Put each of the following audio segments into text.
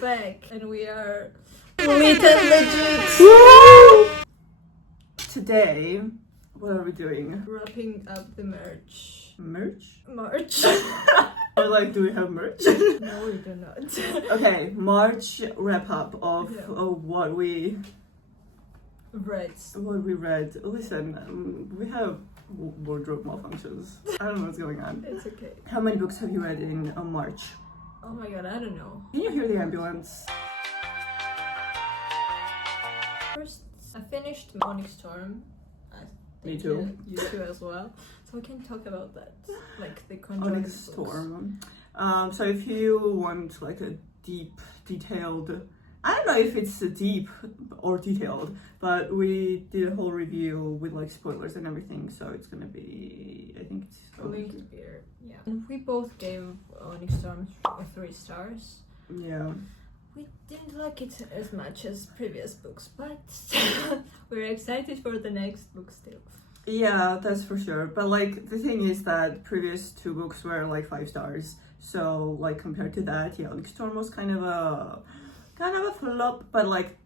back and we are legit. Today, what are we doing? Wrapping up the merch. Merch? March. Or like, do we have merch? No, we do not. Okay, March wrap up of what we Read. Listen, we have wardrobe malfunctions. I don't know what's going on. It's okay. How many books have you read in March? Oh my god, I don't know. Can you hear the ambulance? First, I finished Onyx Storm. Me too. You too as well. So we can talk about that, like the Conjuring Onyx Storm. So if you want like a deep, detailed, I don't know if it's deep or detailed, but we did a whole review with like spoilers and everything, so it's gonna be, I think it's linked here. Yeah. And we both gave Onyx Storm 3 stars. Yeah. We didn't like it as much as previous books, but we're excited for the next book still. Yeah, that's for sure. But like the thing is that previous 2 books were like 5 stars. So like compared to that, yeah, Onyx Storm was kind of a flop, but like,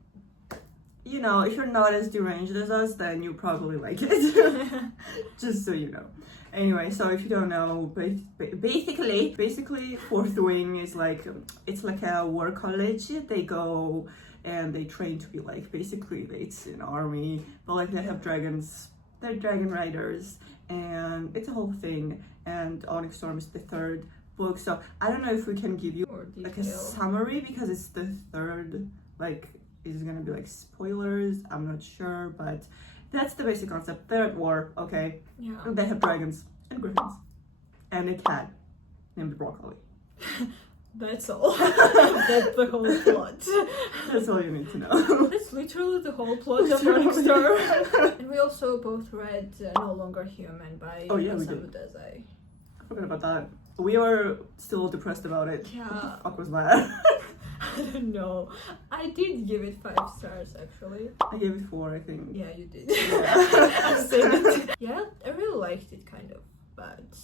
you know, if you're not as deranged as us, then you probably like it. Just so you know. Anyway, so if you don't know, basically Fourth Wing is like, it's like a war college. They go and they train to be like, basically it's an army, but like they have dragons, they're dragon riders, and it's a whole thing. And Onyx Storm is the 3rd book, so I don't know if we can give you like a summary because it's the 3rd, like, is gonna be like spoilers, I'm not sure, but that's the basic concept. They're at war, okay? Yeah. And they have dragons and griffins and a cat named Broccoli. That's all. That's the whole plot. That's all you need to know. That's literally the whole plot of Onyx Storm. And we also both read No Longer Human by Osamu Dazai. I forgot about that. We were still depressed about it. Yeah. What the fuck was that? I don't know. I did give it 5 stars actually. I gave it 4, I think. Yeah, you did. Yeah. Yeah, I really liked it kind of, but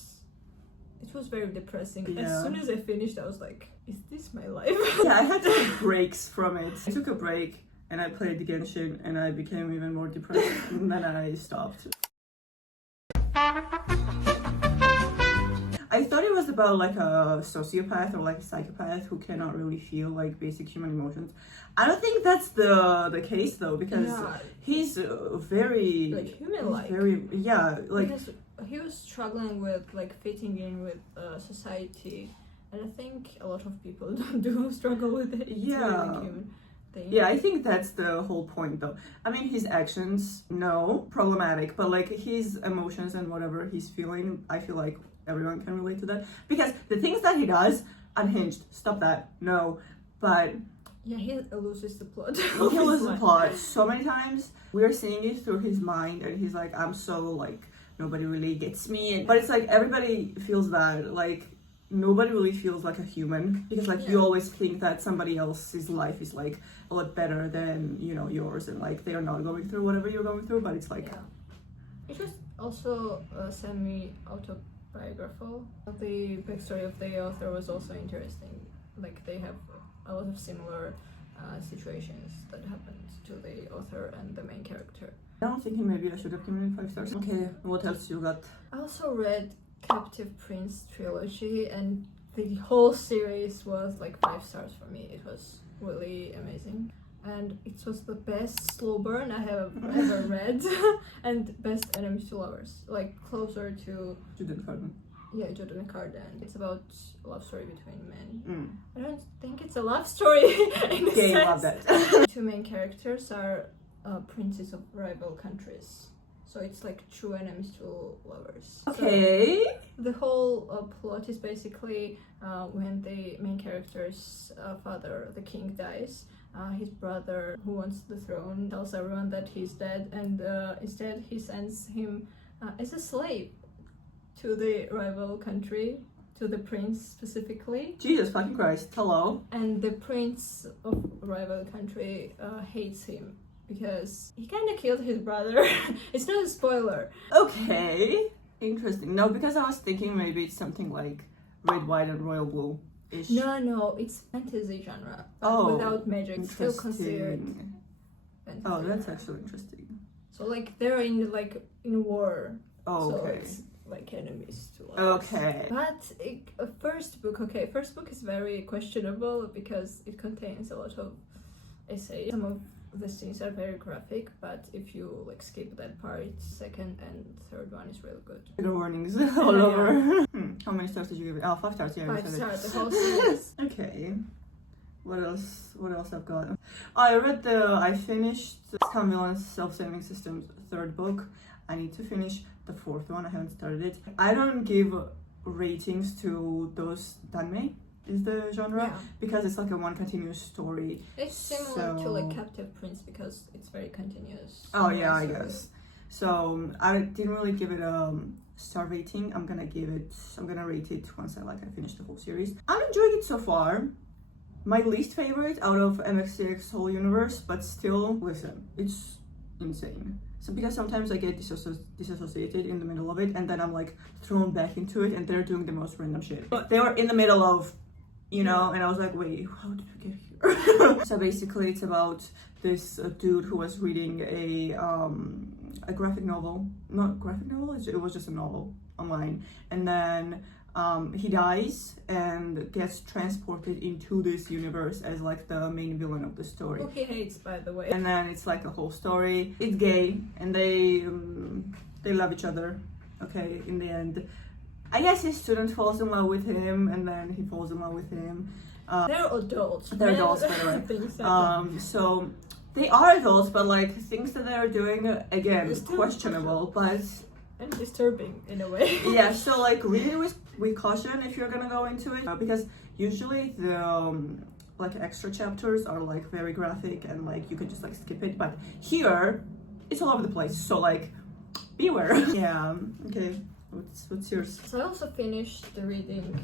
it was very depressing. Yeah. As soon as I finished, I was like, is this my life? Yeah, I had to take breaks from it. I took a break and I played Genshin and I became even more depressed and then I stopped. I thought it was about like a sociopath or like a psychopath who cannot really feel like basic human emotions. I don't think that's the case though, because he's very like human-like. Because he was struggling with like fitting in with society, and I think a lot of people do struggle with it. Yeah. Thing. Yeah, I think that's the whole point though. I mean, his actions, no, problematic, but like his emotions and whatever he's feeling, I feel like everyone can relate to that. Because the things that he does, unhinged, stop that, no. But yeah, he loses the plot. He loses the plot so many times. We're seeing it through his mind and he's like, I'm so like, nobody really gets me. But it's like everybody feels that, like nobody really feels like a human, because like you always think that somebody else's life is like a lot better than, you know, yours, and like they are not going through whatever you're going through, but it's like it was also semi-autobiographical. The backstory of the author was also interesting. Like they have a lot of similar situations that happened to the author and the main character. I'm thinking maybe I should have given it 5 stars. Okay, what else you got? I also read Captive Prince trilogy, and the whole series was like 5 stars for me. It was really amazing, and it was the best slow burn I have ever read, and best enemies to lovers, like closer to Judith Carden. Yeah, Jordan and Carden. It's about a love story between men. I don't think it's a love story in a sense. Love that. 2 main characters are princes of rival countries. So it's like true enemies to lovers. Okay. So the whole plot is basically when the main character's father, the king, dies, his brother, who wants the throne, tells everyone that he's dead, and instead he sends him as a slave to the rival country, to the prince specifically. Jesus fucking Christ, hello. And the prince of rival country hates him because he kind of killed his brother. It's not a spoiler. Okay, interesting. No, because I was thinking maybe it's something like Red, White and Royal Blue. ish? No, it's fantasy genre. But Oh, without magic, it's still considered interesting. fantasy Oh, that's genre. actually interesting. So like they're in war. Oh, So okay. it's like enemies to us. Okay. But first book is very questionable because it contains a lot of essays. Some of the scenes are very graphic, but if you like skip that part, second and third one is really good. Trigger warnings all Yeah. over. How many stars did you give it? Oh, 5 stars. Yeah, you 5 said it. stars, the whole series. Okay. What else? What else I've got? I finished Scam Villain's Self-Saving Systems third book. I need to finish the fourth one. I haven't started it. I don't give ratings to those danme, is the genre, Yeah. because it's like a one continuous story. It's similar to So- like Captive Prince because it's very continuous. Oh yeah, I So- guess. So I didn't really give it a star rating. I'm gonna rate it once I finish the whole series. I'm enjoying it so far. My least favorite out of MXCX whole universe, but still, listen, it's insane. So because sometimes I get disassociated in the middle of it, and then I'm like thrown back into it, and they're doing the most random shit. But they were in the middle of, and I was like, wait, how did we get here? So basically, it's about this dude who was reading a graphic novel. Not graphic novel, it was just a novel online, and then he dies and gets transported into this universe as like the main villain of the story. Who he hates, by the way. And then it's like a whole story. It's gay, and they love each other. Okay, in the end, I guess his student falls in love with him, and then he falls in love with him. They're adults. They're adults, by the way. Things happen. So they are adults, but like things that they're doing again It's still questionable, but. And disturbing in a way. Yeah, so like read it with caution if you're gonna go into it, because usually the like extra chapters are like very graphic and like you could just like skip it, but here it's all over the place, so like beware. Yeah. Okay, what's yours? So I also finished reading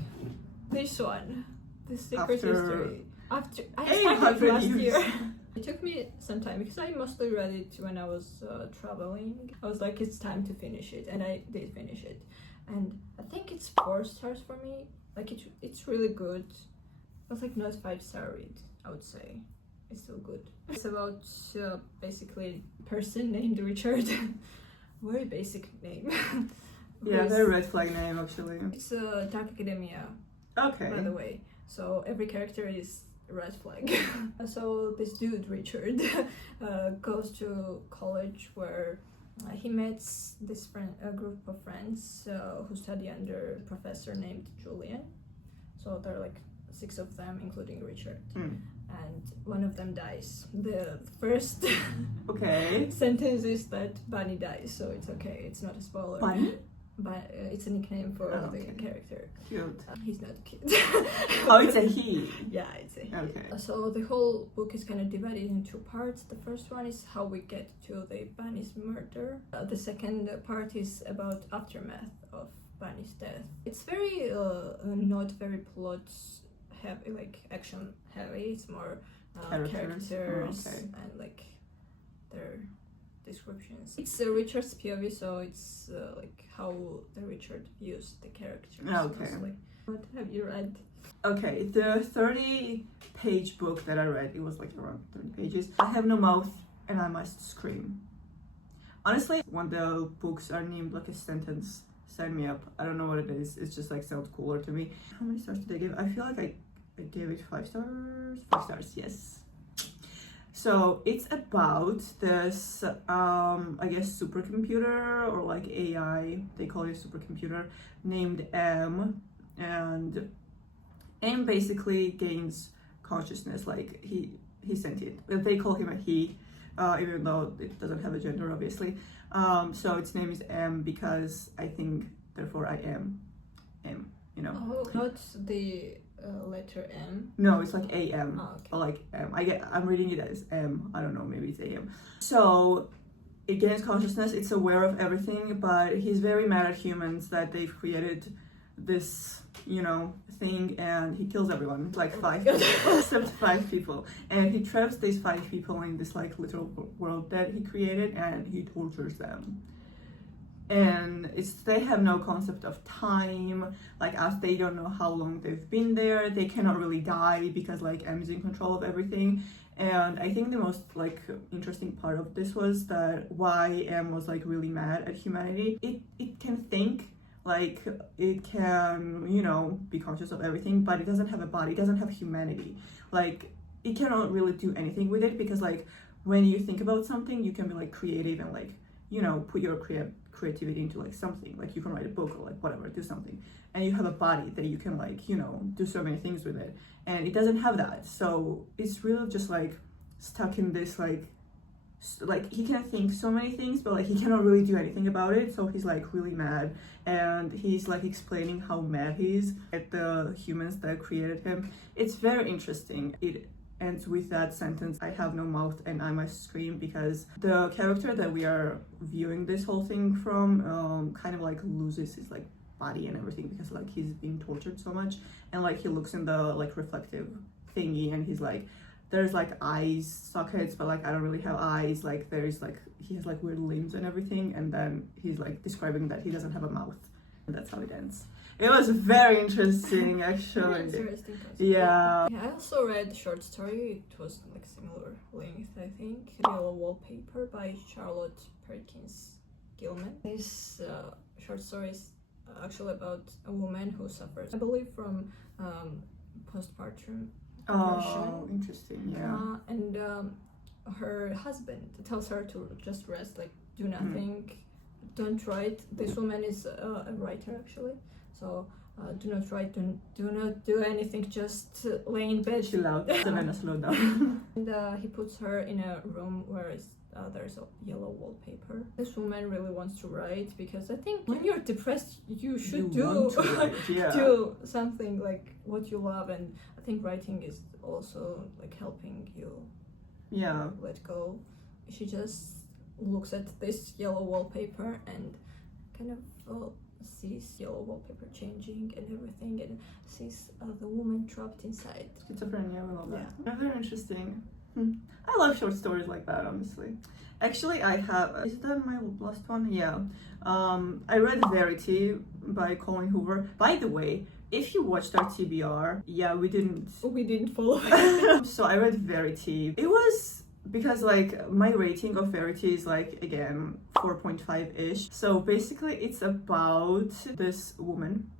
this one, The Secret After History. After I 800 started last years. year. It took me some time because I mostly read it when I was traveling. I was like, it's time to finish it, and I did finish it. And I think it's 4 stars for me. Like it's really good. But like not 5-star read, I would say. It's still good. It's about basically a person named Richard. Very basic name. Yeah, very red flag name actually. It's Dark Academia, Okay. by the way. So every character is a red flag. So this dude, Richard, goes to college where he meets this group of friends who study under a professor named Julian. So there are like 6 of them, including Richard. And one of them dies. The first Okay. sentence is that Bunny dies, so it's okay. It's not a spoiler. Bunny? But it's a nickname for Oh, the okay. character. Cute. He's not a kid. Oh, it's a he. Yeah, it's a he. Okay. So the whole book is kind of divided into 2 parts. The first one is how we get to the Bunny's murder. The second part is about aftermath of Bunny's death. It's very not very plot heavy, like action heavy. It's more characters Oh, okay. and like their descriptions. It's Richard's POV, so it's like how the Richard views the characters. Okay. mostly. What have you read? Okay, the 30-page book that I read, it was like around 30 pages. I have no mouth and I must scream. Honestly, when the books are named like a sentence, sign me up. I don't know what it is. It's just like sounds cooler to me. How many stars did I give? I feel like I gave it 5 stars. 5 stars, yes. So it's about this, I guess, supercomputer or like AI. They call it a supercomputer named M, and M basically gains consciousness. Like he's sentient. They call him a he, even though it doesn't have a gender, obviously. So its name is M because I think, therefore I am M. Oh, not the letter M. No, it's like AM. Oh, okay. Or like M. I'm reading it as M. I don't know, maybe it's AM. So it gains consciousness, it's aware of everything, but he's very mad at humans that they've created this, thing, and he kills everyone. Like 5 people, except 5 people. And he traps these 5 people in this like little world that he created, and he tortures them. and they have no concept of time, like as they don't know how long they've been there, they cannot really die because like M is in control of everything. And I think the most like interesting part of this was that why M was like really mad at humanity. It can think, like it can, you know, be conscious of everything, but it doesn't have a body, it doesn't have humanity. Like it cannot really do anything with it, because like when you think about something, you can be like creative and like, you know, put your creativity into like something, like you can write a book or like whatever, do something, and you have a body that you can like, you know, do so many things with it, and it doesn't have that. So it's really just like stuck in this like he can think so many things, but like he cannot really do anything about it. So he's like really mad, and he's like explaining how mad he is at the humans that created him. It's very interesting. It ends with that sentence, "I have no mouth and I must scream," because the character that we are viewing this whole thing from kind of like loses his like body and everything, because like he's being tortured so much, and like he looks in the like reflective thingy and he's like, there's like eyes sockets, but like I don't really have eyes, like there's like he has like weird limbs and everything, and then he's like describing that he doesn't have a mouth, and that's how it ends. It was very interesting actually. Interesting. Yeah. I also read a short story. It was like similar length, I think. Yellow Wallpaper by Charlotte Perkins Gilman. This short story is actually about a woman who suffers, I believe, from postpartum depression. Oh, interesting. Yeah. And her husband tells her to just rest, like do nothing, don't write. This woman is a writer actually, so do not write, do not do anything, just lay in bed. Chill out, Savannah, slow down. And he puts her in a room where there's a yellow wallpaper. This woman really wants to write, because I think when you're depressed you should do something like what you love, and I think writing is also like helping you let go. She just looks at this yellow wallpaper and kind of sees yellow wallpaper changing and everything, and sees the woman trapped inside. Schizophrenia, I love that. Yeah. Very interesting. I love short stories like that, honestly. Actually, I have, is that my last one? Yeah. I read Verity by Colin Hoover. By the way, if you watched our TBR, we didn't follow. So I read Verity. It was, because like my rating of Verity is like, again, 4.5-ish. So basically it's about this woman.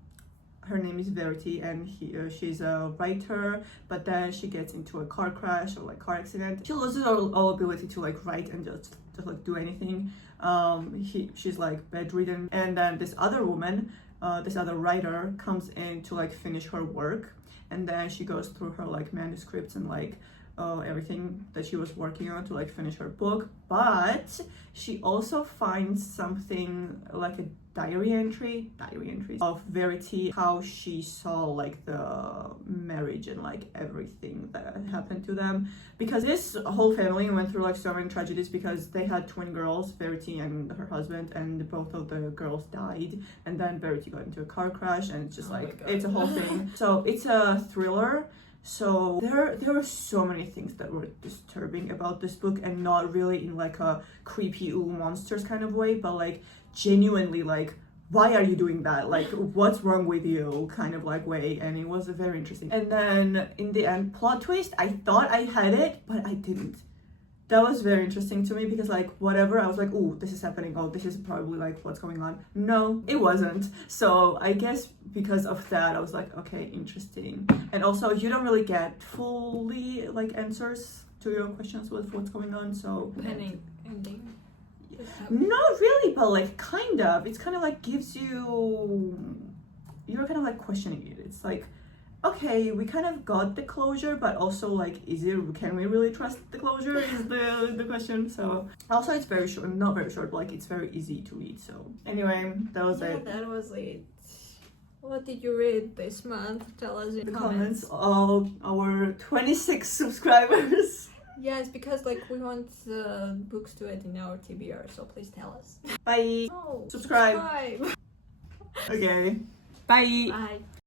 Her name is Verity, and she's a writer, but then she gets into a car crash or like car accident. She loses all ability to like write and just like do anything. She's like bedridden, and then this other woman, this other writer comes in to like finish her work, and then she goes through her like manuscripts and like everything that she was working on to like finish her book. But she also finds something like a diary entries of Verity, how she saw like the marriage and like everything that happened to them, because this whole family went through like so many tragedies, because they had twin girls, Verity and her husband, and both of the girls died, and then Verity got into a car crash, and it's just it's a whole thing. So it's a thriller. So there were so many things that were disturbing about this book, and not really in like a creepy monsters kind of way, but like genuinely like, why are you doing that? Like, what's wrong with you kind of like way. And it was very interesting. And then in the end, plot twist, I thought I had it, but I didn't. That was very interesting to me, because like whatever, I was like, oh, this is happening, oh, this is probably like what's going on. No, it wasn't. So I guess because of that, I was like, okay, interesting. And also you don't really get fully like answers to your questions with what's going on. So Ending. Not really, but like kind of. It's kind of like gives you, you're kind of like questioning it. It's like, okay, we kind of got the closure, but also like, can we really trust the closure is the question. So also it's very short, not very short, but like it's very easy to read. So anyway, that was it. That was it. What did you read this month? Tell us in the comments. Of our 26 subscribers. Yes, because like we want books to add in our TBR, so please tell us. Bye. Oh, Subscribe. Okay. Bye. Bye.